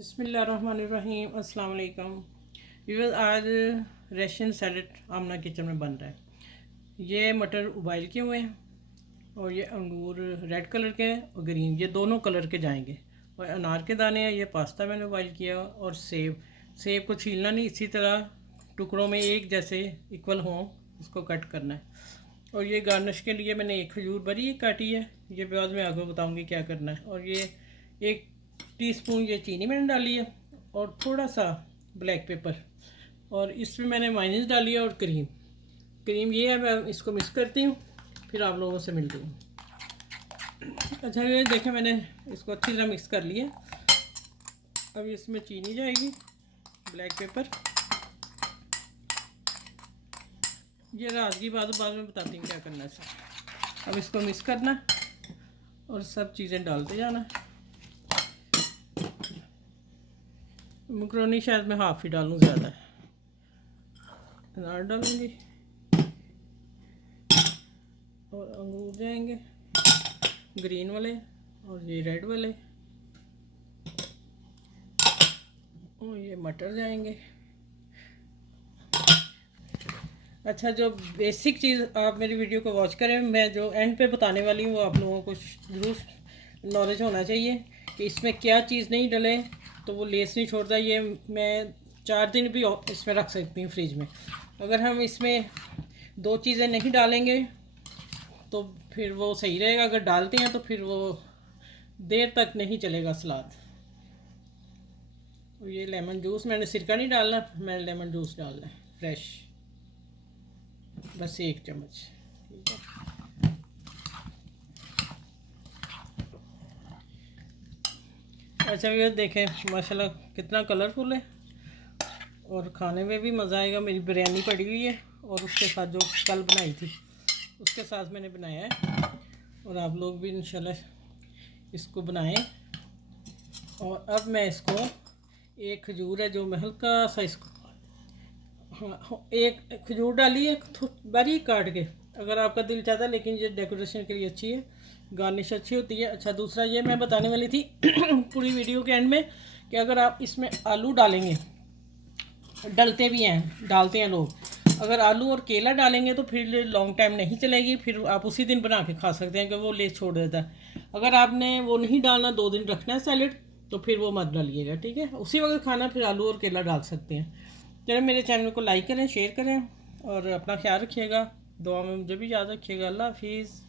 बिस्मिल्लाहिर्रहमानिर्रहीम अस्सलाम वालेकुम। व्यूअर्स, आज रशियन सैलेड आमना किचन में बन रहा है। ये मटर उबाइल किए हुए हैं और ये अंगूर रेड कलर के और ग्रीन ये दोनों कलर के जाएंगे। और अनार के दाने हैं, ये पास्ता मैंने उबाइल किया। और सेब को छीलना नहीं, इसी तरह टुकड़ों में एक जैसे इक्वल हों उसको कट करना है। और ये गार्निश के लिए मैंने एक खजूर बरी काटी है, ये बाद में आगे बताऊंगी क्या करना है। और ये 1 टीस्पून ये चीनी मैंने डाली है और थोड़ा सा ब्लैक पेपर। और इसमें मैंने माइनस डाली है और क्रीम ये है। मैं इसको मिक्स करती हूँ, फिर आप लोगों से मिलती हूँ। अच्छा, ये देखें मैंने इसको अच्छी तरह मिक्स कर लिया। अब इसमें चीनी जाएगी, ब्लैक पेपर। ये रात की बाद में बताती हूँ क्या करना है सर। अब इसको मिक्स करना और सब चीज़ें डालते जाना। मकरोनी शायद मैं हाफ़ ही डालूँ, ज़्यादा है। अनार डालूँगी और अंगूर जाएंगे, ग्रीन वाले और ये रेड वाले, और ये मटर जाएंगे। अच्छा, जो बेसिक चीज़ आप मेरी वीडियो को वॉच करें, मैं जो एंड पे बताने वाली हूँ वो आप लोगों को ज़रूर नॉलेज होना चाहिए कि इसमें क्या चीज़ नहीं डले तो वो लेस नहीं छोड़ता। ये मैं 4 दिन भी इसमें रख सकती हूँ फ्रिज में। अगर हम इसमें 2 चीज़ें नहीं डालेंगे तो फिर वो सही रहेगा, अगर डालते हैं तो फिर वो देर तक नहीं चलेगा सलाद। और ये लेमन जूस, मैंने सिरका नहीं डालना, मैंने लेमन जूस डालना है फ्रेश, बस 1 चम्मच। ठीक है, अच्छा ये देखें माशाल्लाह कितना कलरफुल है और खाने में भी मज़ा आएगा। मेरी बिरयानी पड़ी हुई है और उसके साथ जो कल बनाई थी उसके साथ मैंने बनाया है। और आप लोग भी इंशाल्लाह इसको बनाएं। और अब मैं इसको, एक खजूर है जो मैं हल्का सा इसको, हाँ, एक खजूर डाली है बारीक काट के, अगर आपका दिल चाहता है, लेकिन ये डेकोरेशन के लिए अच्छी है, गार्निश अच्छी होती है। अच्छा, दूसरा ये मैं बताने वाली थी पूरी वीडियो के एंड में कि अगर आप इसमें आलू डालेंगे, डलते भी हैं, डालते हैं लोग, अगर आलू और केला डालेंगे तो फिर लॉन्ग टाइम नहीं चलेगी, फिर आप उसी दिन बना के खा सकते हैं कि वो लेस छोड़ देता है। अगर आपने वो नहीं डालना, 2 दिन रखना है सैलेड, तो फिर वो मत डालिएगा। ठीक है, उसी वक्त खाना फिर आलू और केला डाल सकते हैं। चलो, मेरे चैनल को लाइक करें, शेयर करें और अपना ख्याल रखिएगा। दुआ में मुझे भी याद रखिएगा। अल्लाह हाफिज़।